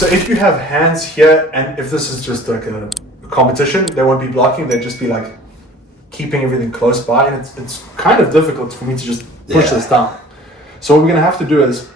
So if you have hands here, and if this is just like a competition, they won't be blocking, they'd just be like keeping everything close by, and it's kind of difficult for me to just push this down. So what we're gonna have to do is,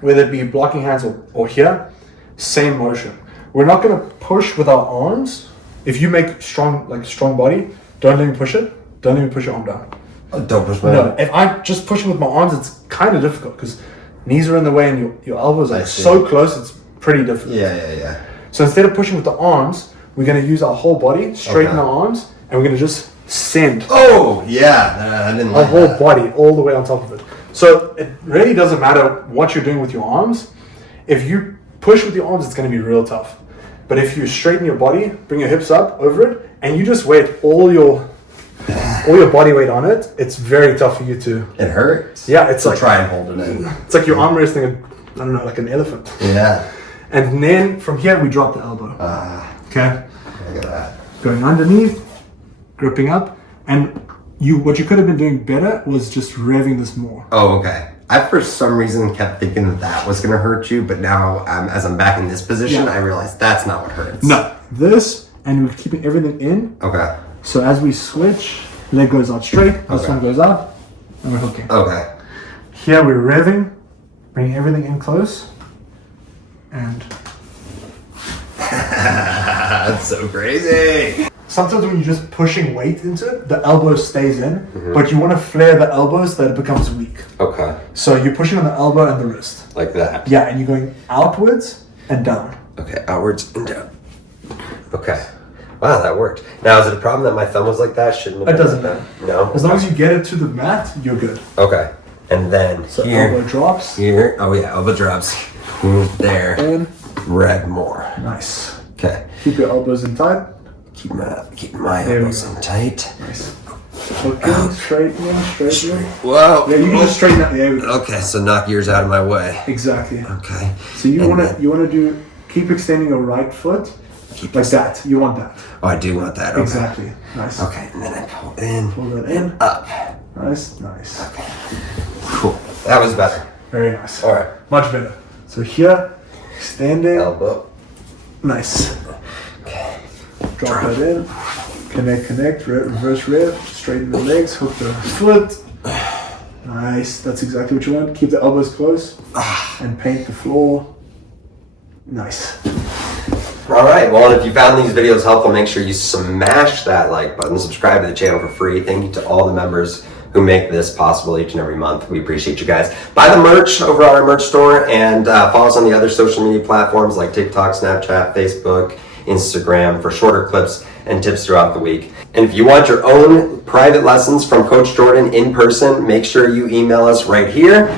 whether it be blocking hands or here, same motion. We're not gonna push with our arms. If you make strong body, don't let me push it. Don't let me push your arm down. Oh, don't push my arm. arm. No, if I'm just pushing with my arms, it's kind of difficult because knees are in the way and your elbows are so close, it's pretty difficult. Yeah. So instead of pushing with the arms, we're gonna use our whole body, straighten our arms, and we're gonna just send. Oh, yeah, I didn't like our whole body all the way on top of it. So it really doesn't matter what you're doing with your arms. If you push with your arms, it's gonna be real tough. But if you straighten your body, bring your hips up over it, and you just weight all your body weight on it, it's very tough for you to. It hurts. Yeah, it's like try and hold it in. It's like you're arm wrestling, I don't know, like an elephant. Yeah. And then from here we drop the elbow. Okay. Look at that. Going underneath, gripping up, and what you could have been doing better was just revving this more. Oh, okay. I, for some reason, kept thinking that was going to hurt you, but now, as I'm back in this position, I realize that's not what hurts. No. This, and we're keeping everything in. Okay. So as we switch, leg goes out straight, this one goes out, and we're hooking. Okay. Here we're revving, bringing everything in close, and... That's so crazy. Sometimes when you're just pushing weight into it, the elbow stays in, but you want to flare the elbow so that it becomes weak. Okay. So you're pushing on the elbow and the wrist. Like that? Yeah, and you're going outwards and down. Okay, outwards and down. Okay. Wow, that worked. Now, is it a problem that my thumb was like that? Shouldn't have It doesn't matter. No? As long as you get it to the mat, you're good. Okay. And then so here. Elbow drops. Here. Oh, yeah, elbow drops. There. And rev more. Nice. Okay. Keep your elbows in tight. Keep my elbows in tight. Nice. Hooking, straightening. Whoa. Yeah, you can just straighten out. Yeah, okay, so knock yours out of my way. Exactly. Okay. So you wanna do, keep extending your right foot. Like that. You want that. Oh, I do want that. Okay. Exactly. Nice. Okay, and then I pull in. Pull that in. Up. Nice. Okay. Cool. That was better. Very nice. All right. Much better. So here, extending. Elbow. Nice. Okay. Drop that in. Connect. Reverse rev. Straighten the legs. Hook the foot. Nice. That's exactly what you want. Keep the elbows close. And paint the floor. Nice. All right, well, if you found these videos helpful, make sure you smash that like button, subscribe to the channel for free. Thank you to all the members who make this possible each and every month. We appreciate you guys. Buy the merch over on our merch store, and follow us on the other social media platforms like TikTok, Snapchat, Facebook, Instagram for shorter clips and tips throughout the week. And if you want your own private lessons from Coach Jordan in person, make sure you email us right here,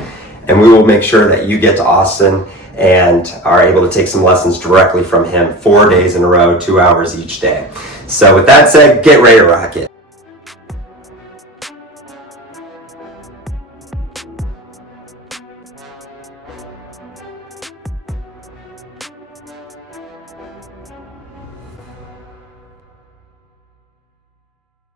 and we will make sure that you get to Austin and are able to take some lessons directly from him 4 days in a row, 2 hours each day. So with that said, get ready to rock it.